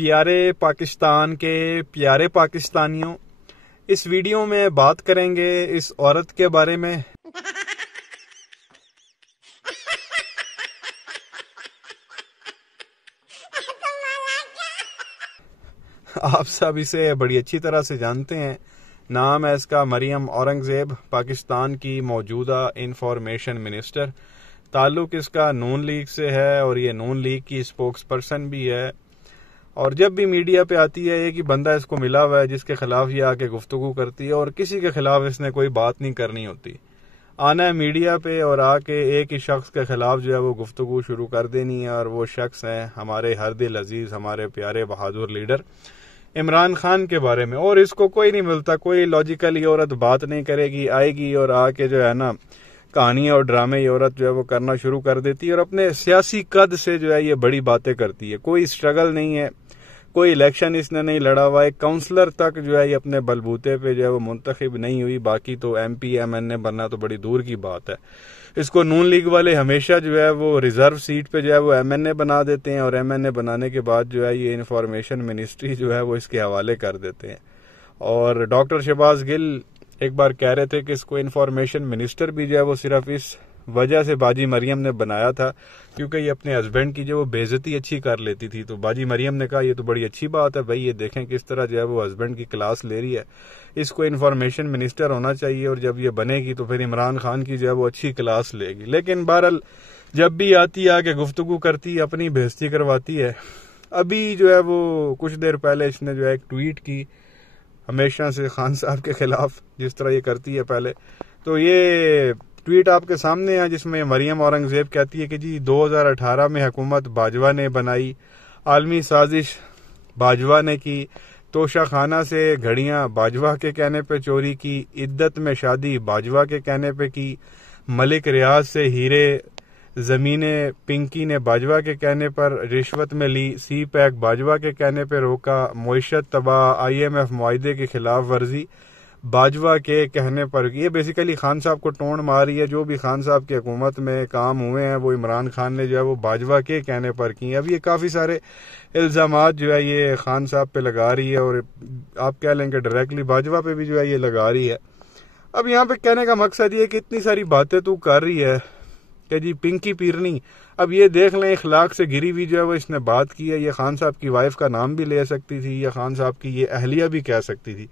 प्यारे पाकिस्तान के प्यारे पाकिस्तानियों, इस वीडियो में बात करेंगे इस औरत के बारे में। आप सब इसे बड़ी अच्छी तरह से जानते हैं। नाम है इसका मरियम औरंगजेब, पाकिस्तान की मौजूदा इंफॉर्मेशन मिनिस्टर। ताल्लुक इसका नून लीग से है और ये नून लीग की स्पोक्स पर्सन भी है। और जब भी मीडिया पे आती है एक ही बंदा इसको मिला हुआ है जिसके खिलाफ ये आके गुफ्तगू करती है और किसी के खिलाफ इसने कोई बात नहीं करनी होती। आना है मीडिया पे और आके एक ही शख्स के खिलाफ जो है वो गुफ्तगू शुरू कर देनी है, और वो शख्स है हमारे हर दिल अजीज, हमारे प्यारे बहादुर लीडर इमरान खान के बारे में। और इसको कोई नहीं मिलता, कोई लॉजिकल औरत बात नहीं करेगी, आएगी और आके जो है ना कहानियां और ड्रामे औरत जो है वो करना शुरू कर देती है और अपने सियासी कद से जो है ये बड़ी बातें करती है। कोई स्ट्रगल नहीं है, कोई इलेक्शन इसने नहीं लड़ा हुआ, एक काउंसलर तक जो है ये अपने बलबूते पे जो है वो मुंतखब नहीं हुई, बाकी तो MP MNA बनना तो बड़ी दूर की बात है। इसको नून लीग वाले हमेशा जो है वो रिजर्व सीट पे जो है वो MNA बना देते हैं और MNA बनाने के बाद जो है ये इंफॉर्मेशन मिनिस्ट्री जो है वो इसके हवाले कर देते हैं। और डॉक्टर शहबाज गिल एक बार कह रहे थे कि इसको इंफॉर्मेशन मिनिस्टर भी जो है वो सिर्फ इस वजह से बाजी मरियम ने बनाया था क्योंकि ये अपने हस्बैंड की जो वो बेइज्जती अच्छी कर लेती थी। तो बाजी मरियम ने कहा ये तो बड़ी अच्छी बात है भाई, ये देखें किस तरह जो है वो हस्बैंड की क्लास ले रही है, इसको इंफॉर्मेशन मिनिस्टर होना चाहिए और जब ये बनेगी तो फिर इमरान खान की जो है वो अच्छी क्लास लेगी। लेकिन बहरहाल जब भी आती है आके गुफ्तगू करती है, अपनी बेइज्जती करवाती है। अभी जो है वो कुछ देर पहले इसने जो है एक ट्वीट की, हमेशा से खान साहब के खिलाफ जिस तरह ये करती है पहले, तो ये ट्वीट आपके सामने है जिसमें मरियम औरंगजेब कहती है कि जी 2018 में हुकूमत बाजवा ने बनाई, आलमी साजिश बाजवा ने की, तोशा खाना से घड़ियां बाजवा के कहने पे चोरी की, इद्दत में शादी बाजवा के कहने पे की, मलिक रियाज से हीरे जमीने पिंकी ने बाजवा के कहने पर रिश्वत में ली, सी पैक बाजवा के कहने पे रोका, मुईशत तबाह, IMF मुआहदे की खिलाफ वर्जी बाजवा के कहने पर। ये बेसिकली खान साहब को टोन मार रही है, जो भी खान साहब की हुकूमत में काम हुए हैं वो इमरान खान ने जो है वो बाजवा के कहने पर किए। अब ये काफी सारे इल्जामात जो है ये खान साहब पे लगा रही है और आप कह लें कि डायरेक्टली बाजवा पे भी जो है ये लगा रही है। अब यहाँ पे कहने का मकसद ये कि इतनी सारी बातें तू कर रही है कि जी पिंकी पीरनी, अब ये देख लें इखलाक से गिरी हुई जो है वो इसने बात की है। ये खान साहब की वाइफ का नाम भी ले सकती थी या खान साहब की ये अहलिया भी कह सकती थी,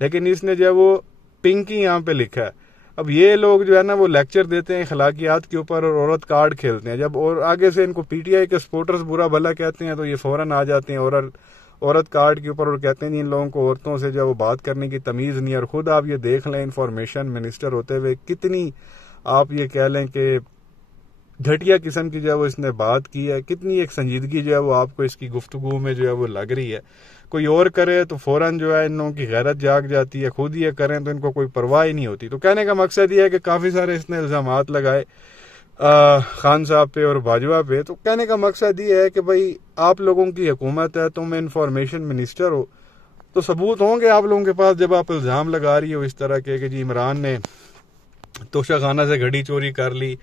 लेकिन इसने जो है वो पिंकी यहाँ पे लिखा है। अब ये लोग जो है ना वो लेक्चर देते हैं अखलाकियात के ऊपर और औरत कार्ड खेलते हैं। जब और आगे से इनको PTI के सपोर्टर्स बुरा भला कहते हैं तो ये फौरन आ जाते हैं औरत कार्ड के ऊपर और कहते हैं इन लोगों को औरतों से जो है वो बात करने की तमीज नहीं है। और खुद आप ये देख लें इंफॉर्मेशन मिनिस्टर होते हुए कितनी आप ये कह लें कि घटिया किस्म की जो है वो इसने बात की है, कितनी एक संजीदगी जो है वो आपको इसकी गुफ्तगू में जो है वो लग रही है। कोई और करे तो फौरन जो है इन लोगों की गैरत जाग जाती है, खुद ये करें तो इनको कोई परवाह ही नहीं होती। तो कहने का मकसद ये है कि काफी सारे इसने इल्जामात लगाए खान साहब पे और बाजवा पे। तो कहने का मकसद ये है कि भाई आप लोगों की हुकूमत है, तुम इंफॉर्मेशन मिनिस्टर हो, तो सबूत होंगे आप लोगों के पास जब आप इल्जाम लगा रही हो इस तरह के कि जी इमरान ने तोशा खाना से घड़ी चोरी कर ली,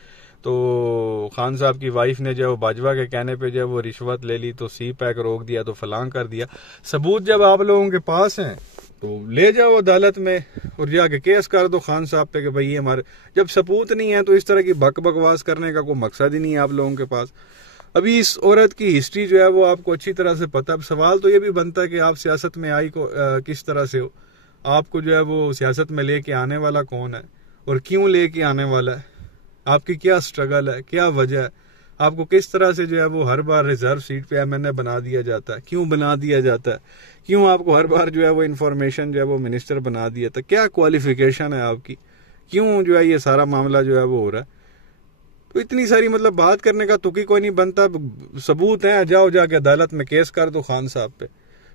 तो खान साहब की वाइफ ने जो बाजवा के कहने पे जो वो रिश्वत ले ली, तो सी पैक रोक दिया, तो फलां कर दिया। सबूत जब आप लोगों के पास हैं तो ले जाओ अदालत में और जाके केस कर दो खान साहब पे कि भाई ये हमारे, जब सबूत नहीं है तो इस तरह की बकवास करने का कोई मकसद ही नहीं है आप लोगों के पास। अभी इस औरत की हिस्ट्री जो है वो आपको अच्छी तरह से पता। अब सवाल तो ये भी बनता है कि आप सियासत में आई को किस तरह से हो, आपको जो है वो सियासत में लेके आने वाला कौन है और क्यों लेके आने वाला है, आपकी क्या स्ट्रगल है, क्या वजह है, आपको किस तरह से जो है वो हर बार रिजर्व सीट पे MNA बना दिया जाता है, क्यों बना दिया जाता है, क्यों आपको हर बार जो है वो इंफॉर्मेशन जो है वो मिनिस्टर बना दिया था, क्या क्वालिफिकेशन है आपकी, क्यों जो है ये सारा मामला जो है वो हो रहा है। तो इतनी सारी मतलब बात करने का तुकी कोई नहीं बनता। सबूत है, जाओ जाके अदालत में केस कर दो खान साहब पे।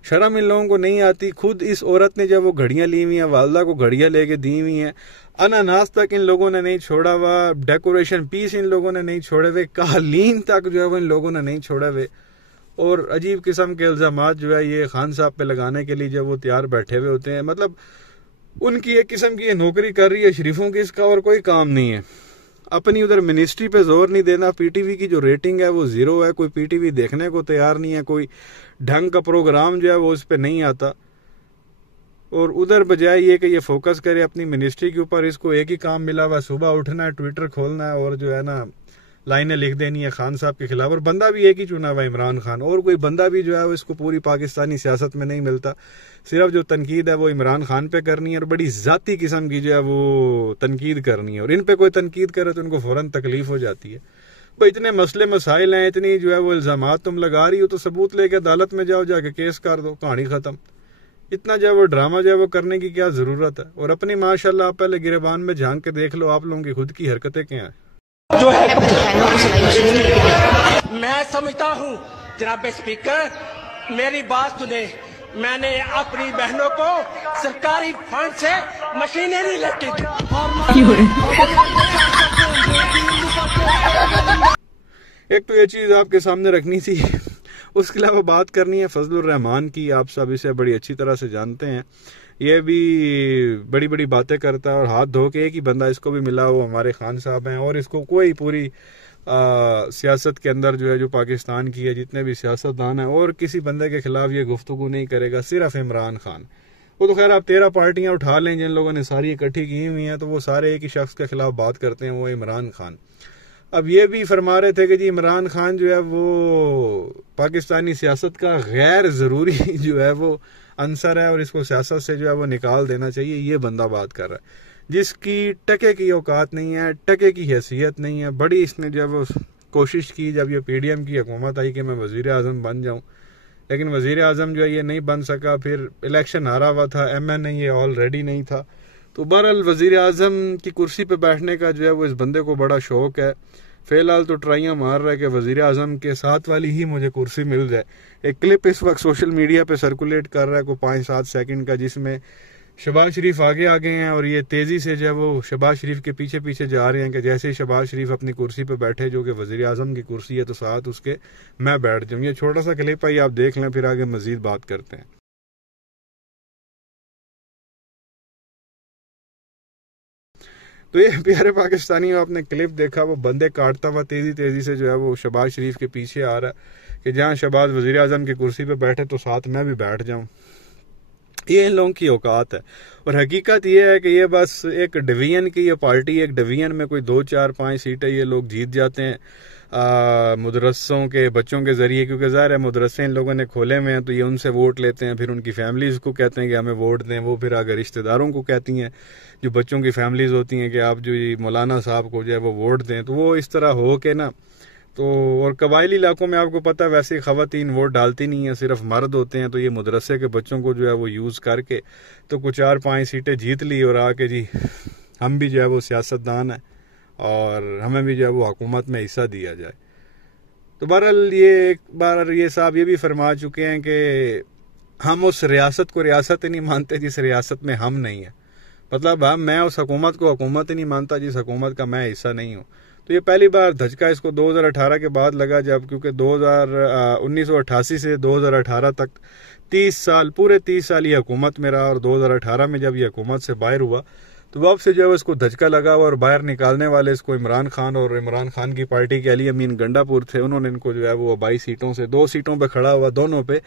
शर्म इन लोगों को नहीं आती। खुद इस औरत ने जब वो घड़ियां ली हुई हैं, वालदा को घड़ियां लेके दी हुई हैं, अनानास तक इन लोगों ने नहीं छोड़ा हुआ, डेकोरेशन पीस इन लोगों ने नहीं छोड़े हुए, कालीन तक जो है वो इन लोगों ने नहीं छोड़े हुए। और अजीब किस्म के इल्जामात जो है ये खान साहब पे लगाने के लिए जब वो तैयार बैठे हुए होते हैं, मतलब उनकी एक किस्म की ये नौकरी कर रही है शरीफों की, इसका और कोई काम नहीं है। अपनी उधर मिनिस्ट्री पे जोर नहीं देना। पीटीवी की जो रेटिंग है वो 0 है, कोई पीटीवी देखने को तैयार नहीं है, कोई ढंग का प्रोग्राम जो है वो उस पर नहीं आता। और उधर बजाय ये कि ये फोकस करे अपनी मिनिस्ट्री के ऊपर, इसको एक ही काम मिला हुआ, सुबह उठना है, ट्विटर खोलना है और जो है ना लाइनें लिख देनी है खान साहब के खिलाफ। और बंदा भी एक ही चुना हुआ इमरान खान, और कोई बंदा भी जो है वो इसको पूरी पाकिस्तानी सियासत में नहीं मिलता। सिर्फ जो तनकीद है वो इमरान खान पे करनी है और बड़ी जाती किस्म की जो है वो तनकीद करनी है। और इन पे कोई तनकीद करे तो उनको फौरन तकलीफ हो जाती है। भाई इतने मसले मसाइल हैं, इतनी जो है वो इल्जामात तुम लगा रही हो, तो सबूत लेके अदालत में जाओ, जाके केस कर दो, कहानी खत्म। इतना जो है वो ड्रामा जो है वो करने की क्या जरूरत है। और अपनी माशाल्लाह आप पहले गिरबान में झांक के देख लो आप लोगों की खुद की हरकतें क्या हैं। जो है मैं समझता हूँ जनाब स्पीकर, मेरी बात सुने, मैंने अपनी बहनों को सरकारी फंड से मशीनें नहीं लेती। एक तो ये चीज आपके सामने रखनी थी। उसके अलावा बात करनी है फजलुर रहमान की। आप सब इसे बड़ी अच्छी तरह से जानते हैं, ये भी बड़ी बड़ी बातें करता है और हाथ धो के एक ही बंदा इसको भी मिला, वो हमारे खान साहब हैं। और इसको कोई पूरी सियासत के अंदर जो है जो पाकिस्तान की है, जितने भी सियासतदान हैं, और किसी बंदे के खिलाफ ये गुफ्तगू नहीं करेगा, सिर्फ इमरान खान। वो तो खैर आप 13 पार्टियां उठा लें जिन लोगों ने सारी इकट्ठी की हुई हैं, तो वो सारे एक ही शख्स के खिलाफ बात करते हैं, वो इमरान खान। अब ये भी फरमा रहे थे कि जी इमरान खान जो है वो पाकिस्तानी सियासत का गैर जरूरी जो है वो अंसर है और इसको सियासत से जो है वो निकाल देना चाहिए। ये बंदा बात कर रहा है जिसकी टके की औकात नहीं है, टके की हैसियत नहीं है। बड़ी इसने जो है वो कोशिश की जब ये पीडीएम की हुकूमत आई कि मैं वजीर आजम बन जाऊं, लेकिन वजीर आजम जो है ये नहीं बन सका। फिर इलेक्शन हारा हुआ था, MNA ये ऑलरेडी नहीं था। तो बहरहाल वजीर आजम की कुर्सी पे बैठने का जो है वो इस बंदे को बड़ा शौक है। फिलहाल तो ट्राइयां मार रहा है कि वजीर आजम के साथ वाली ही मुझे कुर्सी मिल जाए। एक क्लिप इस वक्त सोशल मीडिया पे सर्कुलेट कर रहा है कोई 5-7 सेकंड का, जिसमें शहबाज शरीफ आगे आ गए हैं और ये तेजी से जो है वो शहबाज शरीफ के पीछे पीछे जा रहे हैं कि जैसे ही शहबाज शरीफ अपनी कुर्सी पे बैठे जो कि वजीर आजम की कुर्सी है, तो साथ उसके मैं बैठ जाऊं। ये छोटा सा क्लिप है, आप देख लें, फिर आगे मजीद बात करते हैं। तो ये प्यारे पाकिस्तानी आपने क्लिप देखा, वो बंदे काटता हुआ तेजी तेजी से जो है वो शहबाज शरीफ के पीछे आ रहा है कि जहां शहबाज वजीर आजम की कुर्सी पे बैठे तो साथ मैं भी बैठ जाऊं। ये इन लोगों की औकात है। और हकीकत ये है कि ये बस एक डिवीजन की ये पार्टी, एक डिवीजन में कोई 2, 4, 5 सीटें ये लोग जीत जाते हैं मदरसों के बच्चों के जरिए, क्योंकि ज़ाहिर है मदरसे इन लोगों ने खोले हुए हैं, तो ये उनसे वोट लेते हैं, फिर उनकी फैमिलीज को कहते हैं कि हमें वोट दें। वो फिर आगे रिश्तेदारों को कहती हैं जो बच्चों की फैमिलीज होती हैं कि आप जो ये मौलाना साहब को जो है वो वोट दें। तो वो इस तरह हो के ना, तो और कबायली इलाकों में आपको पता है वैसे ख़वातीन वोट डालती नहीं है, सिर्फ मर्द होते हैं। तो ये मदरसे के बच्चों को जो है वो यूज़ करके तो कुछ 4-5 सीटें जीत ली और आके जी हम भी जो है वो सियासतदान है और हमें भी जो है वो हुकूमत में हिस्सा दिया जाए। तो बहरहाल ये एक बार ये साहब ये भी फरमा चुके हैं कि हम उस रियासत को रियासत ही नहीं मानते जिस रियासत में हम नहीं है। मतलब मैं उस हुकूमत को हुकूमत ही नहीं मानता जिस हुकूमत का मैं हिस्सा नहीं हूँ। तो ये पहली बार धचका इसको 2018 के बाद लगा, जब क्योंकि 1988 से 2018 तक 30 साल, पूरे 30 साल ये हुकूमत में रहा। और 2018 में जब ये हुकूमत से बाहर हुआ तो अब से जो है इसको धचका लगा हुआ और बाहर निकालने वाले इसको इमरान खान और इमरान खान की पार्टी के अली अमीन गंडापुर थे। उन्होंने इनको जो है वो 22 सीटों से 2 सीटों पे खड़ा हुआ, दोनों पे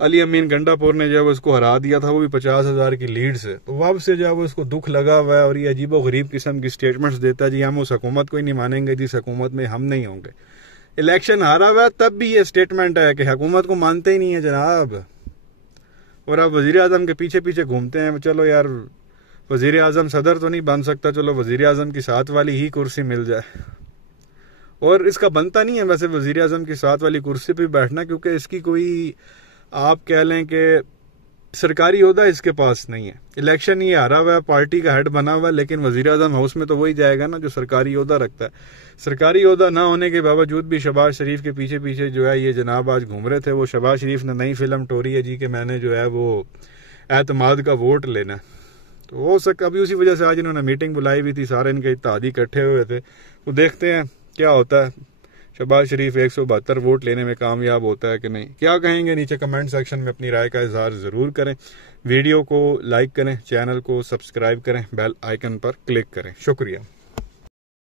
अली अमीन गंडापुर ने जो है इसको हरा दिया था, वो भी 50,000 की लीड से। तो अब से जो है वो इसको दुख लगा हुआ है और ये अजीबो गरीब किस्म की स्टेटमेंट्स देता है जी हम उस हुकूमत को ही नहीं मानेंगे जिस हुकूमत में हम नहीं होंगे। इलेक्शन हारा हुआ तब भी ये स्टेटमेंट है कि हुकूमत को मानते ही नहीं है जनाब। और अब वजीर आजम के पीछे पीछे घूमते हैं। चलो यार वजीर आजम सदर तो नहीं बन सकता, चलो वजीर आजम की साथ वाली ही कुर्सी मिल जाए। और इसका बनता नहीं है वैसे वजीर आजम की साथ वाली कुर्सी पे बैठना, क्योंकि इसकी कोई आप कह लें कि सरकारी ओहदा इसके पास नहीं है। इलेक्शन ये हारा हुआ है, पार्टी का हेड बना हुआ है, लेकिन वजीर आजम हाउस में तो वही जाएगा ना जो सरकारी ओहदा रखता है। सरकारी ओहदा ना होने के बावजूद भी शहबाज शरीफ के पीछे पीछे जो है ये जनाब आज घूम रहे थे। वो शहबाज शरीफ ने नई फिल्म टोरी है जी कि मैंने जो है वो एतमाद का वोट लेना। तो हो सक अभी उसी वजह से आज इन्होंने मीटिंग बुलाई हुई थी, सारे इनके इत्तेहादी इकट्ठे हुए थे। तो देखते हैं क्या होता है, शहबाज शरीफ 172 वोट लेने में कामयाब होता है कि नहीं। क्या कहेंगे नीचे कमेंट सेक्शन में अपनी राय का इजहार जरूर करें। वीडियो को लाइक करें, चैनल को सब्सक्राइब करें, बेल आइकन पर क्लिक करें। शुक्रिया।